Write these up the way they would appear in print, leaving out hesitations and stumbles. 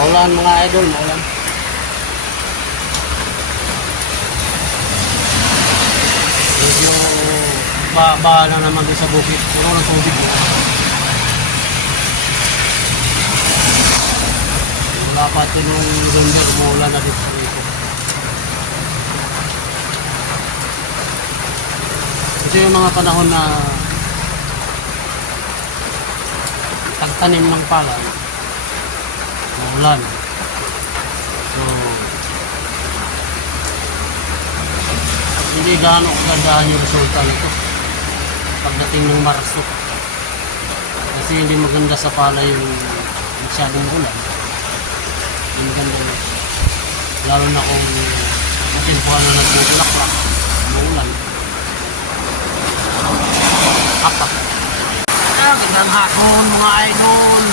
Maulan mga idol, maulan. Medyo ba na naman din sa bukit. Puro ng tubig mo. Wala pa ito nung November, umuulan na dito sa rito. Ito yung mga panahon na tagtanim ng palay. Umuulan. So, hindi gaano kagandahan yung resulta nito pagdating ng Marso. Kasi hindi maganda sa palay yung masyadong ulan. Hindi maganda yun. Lalo na kung matimpuhan na nagbubulak-lak, umuulan. Apak. Gandang hapon mga idol.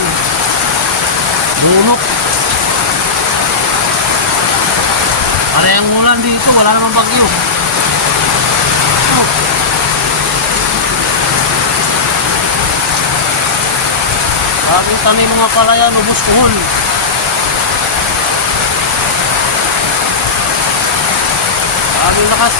Bunok. Parehang ulan dito, wala namang bagyo. Bagong tanim mga palayan, ubos kuhol. Bagong lakas.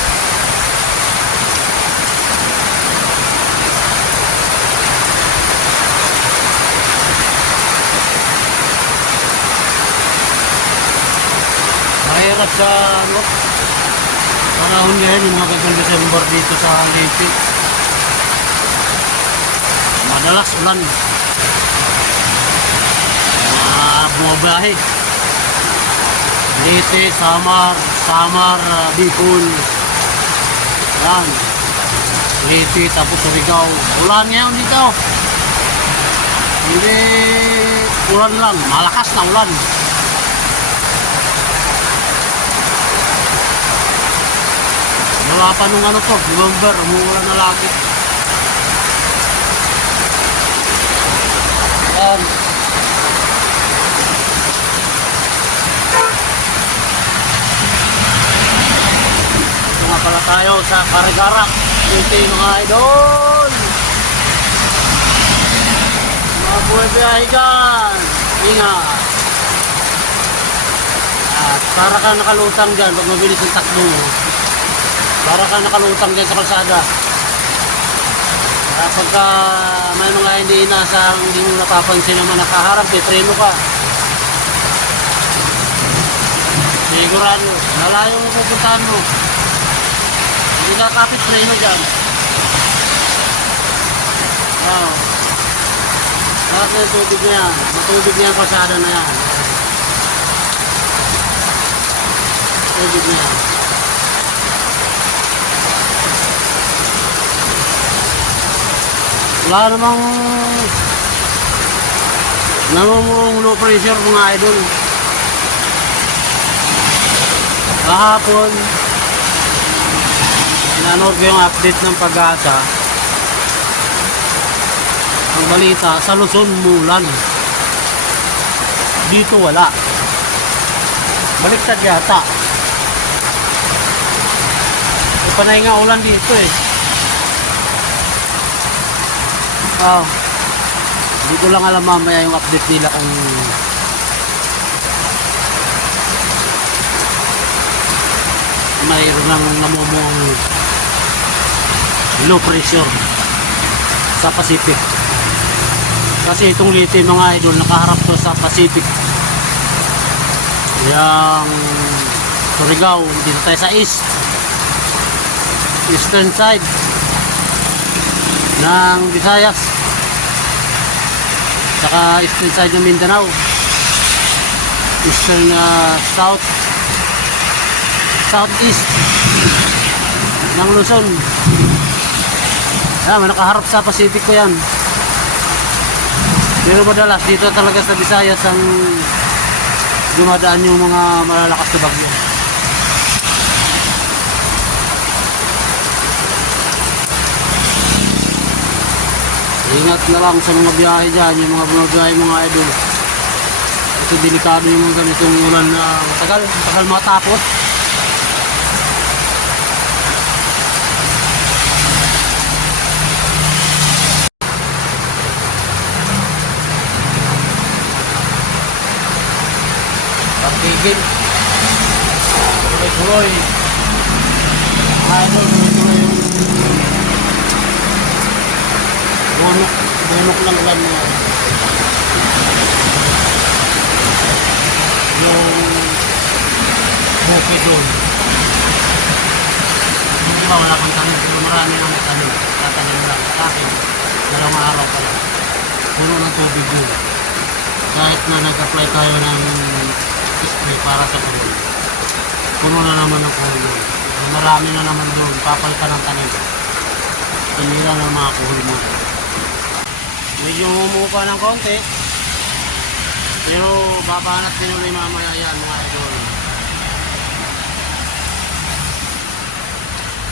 Mahirap sa panahon ngayon, yung mga gagawin December dito sa Leyte. Madalas ulan. Bumabahe. Leyte, Samar, Bicol. Yan. Leyte, tapos Surigao. Ulan ngayon dito. Hindi ulan lang, malakas na ulan. Wala pa nung ano to, November, umuulan na lagi. Yan. Ito nga pala tayo sa Karagarak. Ito yung mga idol. Mga buhay biyahigan. Ingat. At para ka nakalutang dyan, pag mabilis ang takbo mo. Para ka nakalutang dyan sa kalsada. Pagka may mga hindi inasang hindi mo napapansin naman nakaharap, titreno ka. Sigurado, nalayo mo pupuntahan mo. Hindi ka kapit treno dyan. Wow. Lahat na yung tubig na yan. Matubig na yung kalsada na yan. Tubig na yan. Wala namang namumurong low pressure mga idol. Kahapon inanood ko yung update ng Pag-asa. Ang balita sa Luzon mulan, dito wala. Baliktad yata. Panay nga ulan dito eh. Hindi ko lang alam mamaya yung update nila kung mayroon ng namumuong low pressure sa Pacific. Kasi itong Leyte mga idol, nakaharap to sa Pacific. Yang Surigao, dito tayo sa eastern side ng Visayas, saka eastern side ng Mindanao, eastern southeast ng Luzon. Ayan, may nakaharap sa Pacific ko yan. Pero madalas dito talaga sa Visayas ang dumadaan yung mga malalakas na bagyo. Ingat na lang sa mga biyahe dyan, yung mga biyahe mga idol. Ito delikado yung mga ganitong ulan na matagal matapos. pagtigil. Tuloy-tuloy. Mga idol, tuloy-tuloy yung bunok ng ulan mga idol. Yung bukid doon. Hindi ba wala kang tanim? Pero marami na may tanim. Tatanim lang. Sa akin, 2 araw pa lang. Puno ng tubig yun. Kahit na nag-apply tayo ng spray para sa puno. Puno na naman ng kuhol yun. Marami na naman doon. Papalitan ng tanim. Tinira ng mga kuhol mo. Medyo umuupa ng konti. Pero babanat din ulit mamaya yan mga idol.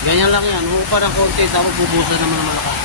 Ganyan lang yan. Umuupa ng konti tapos bubusan naman ng malakas.